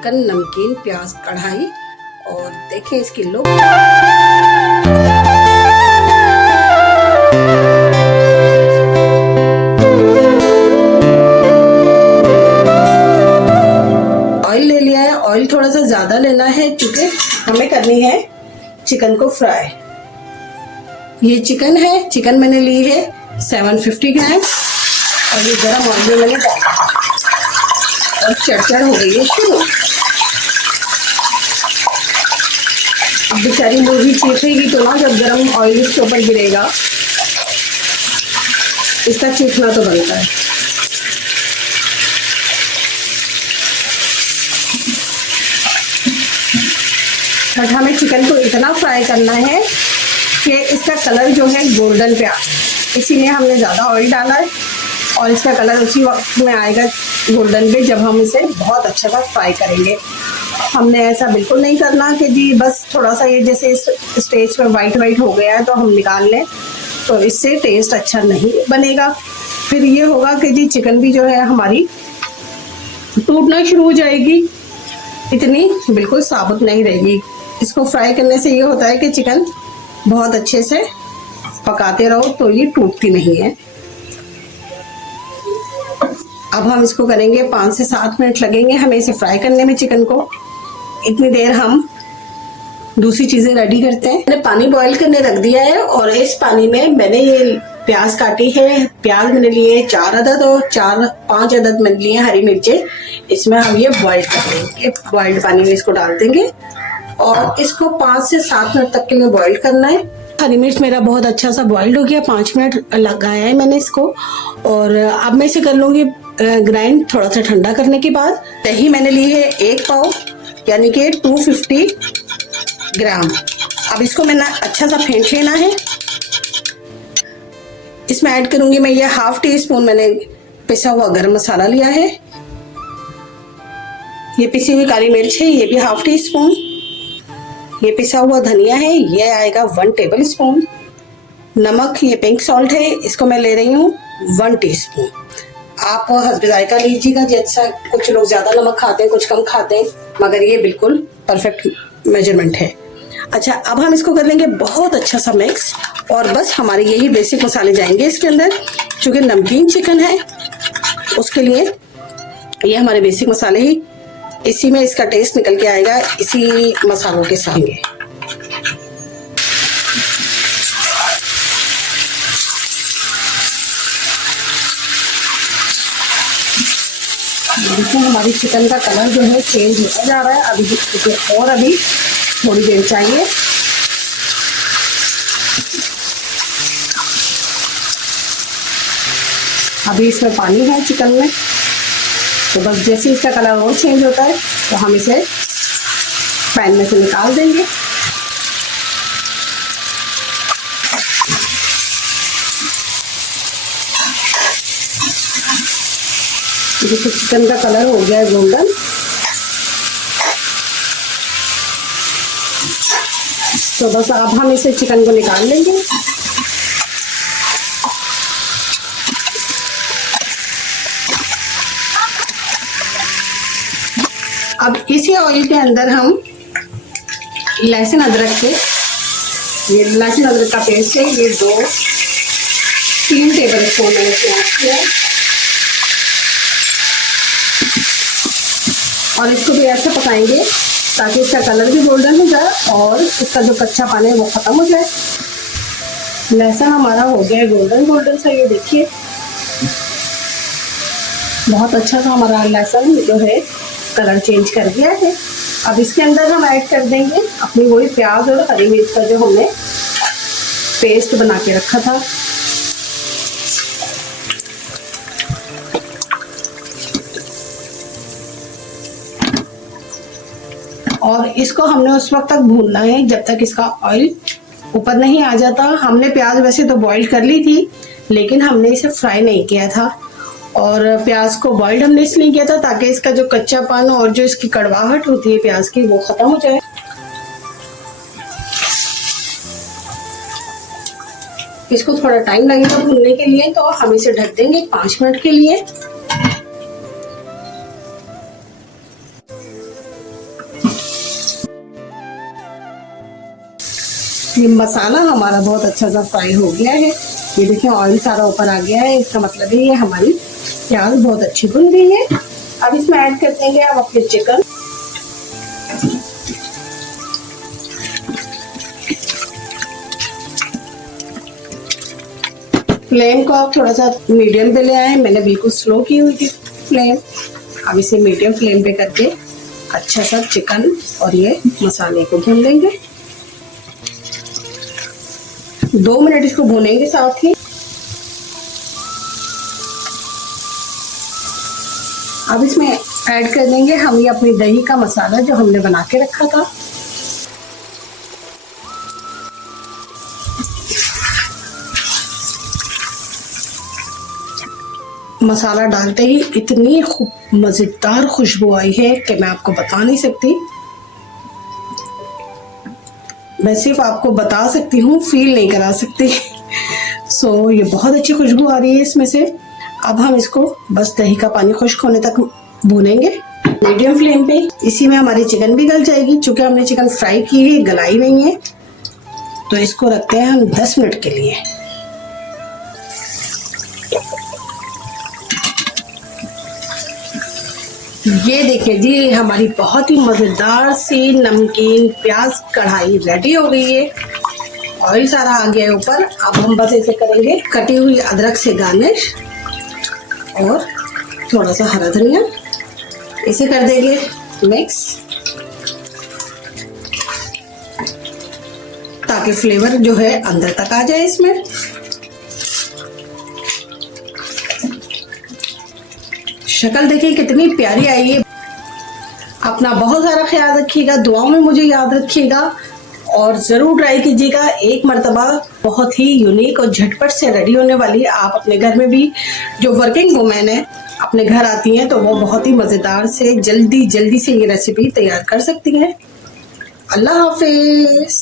Chicken नमकीन प्याज कढ़ाई। और देखें इसकी लुक। ऑयल ले लिया है, ऑयल थोड़ा सा ज्यादा लेना है क्योंकि हमें करनी है चिकन को फ्राई। ये चिकन है, चिकन मैंने ली है 750 ग्राम और ये गरम ऑयल में मैंने डाला और चढ़ हो गई है शुरू। अब बेचारी मुर्गी चीखेगी तो ना, जब गरम ऑयल इसके ऊपर गिरेगा इसका चीखना तो बनता है। बट हमें चिकन को इतना फ्राई करना है कि इसका कलर जो है गोल्डन पे आ, इसीलिए हमने ज़्यादा ऑयल डाला है और इसका कलर उसी वक्त में आएगा गोल्डन पे जब हम इसे बहुत अच्छा सा फ्राई करेंगे। हमने ऐसा बिल्कुल नहीं करना कि जी बस थोड़ा सा ये जैसे इस स्टेज पे वाइट वाइट हो गया है तो हम निकाल लें, तो इससे टेस्ट अच्छा नहीं बनेगा। फिर ये होगा कि जी चिकन भी जो है हमारी टूटना शुरू हो जाएगी, इतनी बिल्कुल साबुत नहीं रहेगी। इसको फ्राई करने से ये होता है कि चिकन बहुत अच्छे से पकाते रहो तो ये टूटती नहीं है। अब हम इसको करेंगे 5 से 7 मिनट लगेंगे हमें इसे फ्राई करने में चिकन को। इतनी देर हम दूसरी चीजें रेडी करते हैं। मैंने पानी बॉईल करने रख दिया है और इस पानी में मैंने ये प्याज काटी है। प्याज मैंने लिए 4 अदद और 4-5 अदद मैंने लिए हरी मिर्चें। इसमें हम ये बॉइल्ड कर लेंगे, बॉइल्ड पानी में इसको डाल देंगे और इसको 5 से 7 मिनट तक के लिए बॉइल करना है। हरी मिर्च मेरा बहुत अच्छा सा बॉइल्ड हो गया, 5 मिनट लगाया है मैंने इसको। और अब मैं इसे कर लूंगी ग्राइंड थोड़ा सा ठंडा करने के बाद। दही मैंने ली है 1 पाव यानी कि 250 ग्राम। अब इसको मैंने अच्छा सा फेंट लेना है। इसमें ऐड करूंगी मैं ये 1/2 टीस्पून मैंने पिसा हुआ गरम मसाला लिया है। ये पिसी हुई काली मिर्च है, ये भी 1/2 टीस्पून। ये पिसा हुआ धनिया है, ये आएगा 1 टेबल स्पून। नमक, ये पिंक सॉल्ट है, इसको मैं ले रही हूँ 1 टीस्पून। आप हस्ब जायका लीजिएगा, जैसा कुछ लोग ज्यादा नमक खाते हैं कुछ कम खाते हैं, मगर ये बिल्कुल परफेक्ट मेजरमेंट है। अच्छा, अब हम इसको कर लेंगे बहुत अच्छा सा मिक्स और बस हमारे यही बेसिक मसाले जाएंगे इसके अंदर। क्योंकि नमकीन चिकन है उसके लिए ये हमारे बेसिक मसाले ही, इसी में इसका टेस्ट निकल के आएगा, इसी मसालों के साथ। देखिए हमारी चिकन का कलर जो है चेंज होता जा रहा है। अभी इसे और अभी थोड़ी देर चाहिए। अभी इसमें पानी है चिकन में, तो बस जैसे इसका कलर और चेंज होता है तो हम इसे पैन में से निकाल देंगे। देखिए चिकन का कलर हो गया है गोल्डन। तो बस अब हम इसे चिकन को निकाल लेंगे। अब इसी ऑयल के अंदर हम लहसुन अदरक के, ये लहसुन अदरक का पेस्ट है, ये 2-3 टेबल स्पून मैंने किया और इसको भी ऐसे पकाएंगे ताकि इसका कलर भी गोल्डन हो जाए और इसका जो कच्चा पानी है वो खत्म हो जाए। लहसुन हमारा हो गया है गोल्डन गोल्डन सा, ये देखिए बहुत अच्छा सा हमारा लहसुन जो है कलर चेंज कर गया है। अब इसके अंदर हम ऐड कर देंगे अपनी वही प्याज और हरी मिर्च का जो हमने पेस्ट बना के रखा था। और इसको हमने उस वक्त तक भूनना है जब तक इसका ऑयल ऊपर नहीं आ जाता। हमने प्याज वैसे तो बॉईल कर ली थी लेकिन हमने इसे फ्राई नहीं किया था। और प्याज को बॉइल्ड हमने इसलिए किया था ताकि इसका जो कच्चापन और जो इसकी कड़वाहट होती है प्याज की वो खत्म हो जाए। इसको थोड़ा टाइम लगेगा भूनने के लिए, तो हम इसे ढक देंगे 5 मिनट के लिए। ये मसाला हमारा बहुत अच्छा सा फ्राई हो गया है। ये देखिए ऑयल सारा ऊपर आ गया है, इसका मतलब है ये हमारी प्याज बहुत अच्छी भुन गई है। अब इसमें ऐड कर देंगे हम अपने चिकन। फ्लेम को आप थोड़ा सा मीडियम पे ले आए, मैंने बिल्कुल स्लो की हुई थी फ्लेम। अब इसे मीडियम फ्लेम पे करके अच्छा सा चिकन और ये मसाले को भून लेंगे। 2 मिनट इसको भूनेंगे साथ ही। अब इसमें ऐड कर देंगे हम ये अपनी दही का मसाला जो हमने बना के रखा था। मसाला डालते ही इतनी मजेदार खुशबू आई है कि मैं आपको बता नहीं सकती। मैं सिर्फ आपको बता सकती हूँ, फील नहीं करा सकती। सो ये बहुत अच्छी खुशबू आ रही है इसमें से। अब हम इसको बस दही का पानी खुश्क होने तक भूनेंगे मीडियम फ्लेम पे। इसी में हमारी चिकन भी गल जाएगी, चूंकि हमने चिकन फ्राई की है, गलाई नहीं है। तो इसको रखते हैं हम 10 मिनट के लिए। ये देखिए जी, हमारी बहुत ही मजेदार सी नमकीन प्याज कढ़ाई रेडी हो गई है। ऑयल सारा आ गया है ऊपर। अब हम बस इसे करेंगे कटी हुई अदरक से गार्निश और थोड़ा सा हरा धनिया, इसे कर देंगे मिक्स ताकि फ्लेवर जो है अंदर तक आ जाए इसमें। शक्ल देखिए कितनी प्यारी आई है। अपना बहुत सारा ख्याल रखिएगा, दुआओं में मुझे याद रखिएगा और ज़रूर ट्राई कीजिएगा। एक मर्तबा बहुत ही यूनिक और झटपट से रेडी होने वाली। आप अपने घर में भी, जो वर्किंग वुमेन है अपने घर आती हैं, तो वो बहुत ही मज़ेदार से जल्दी से ये रेसिपी तैयार कर सकती हैं। अल्लाह हाफिज़।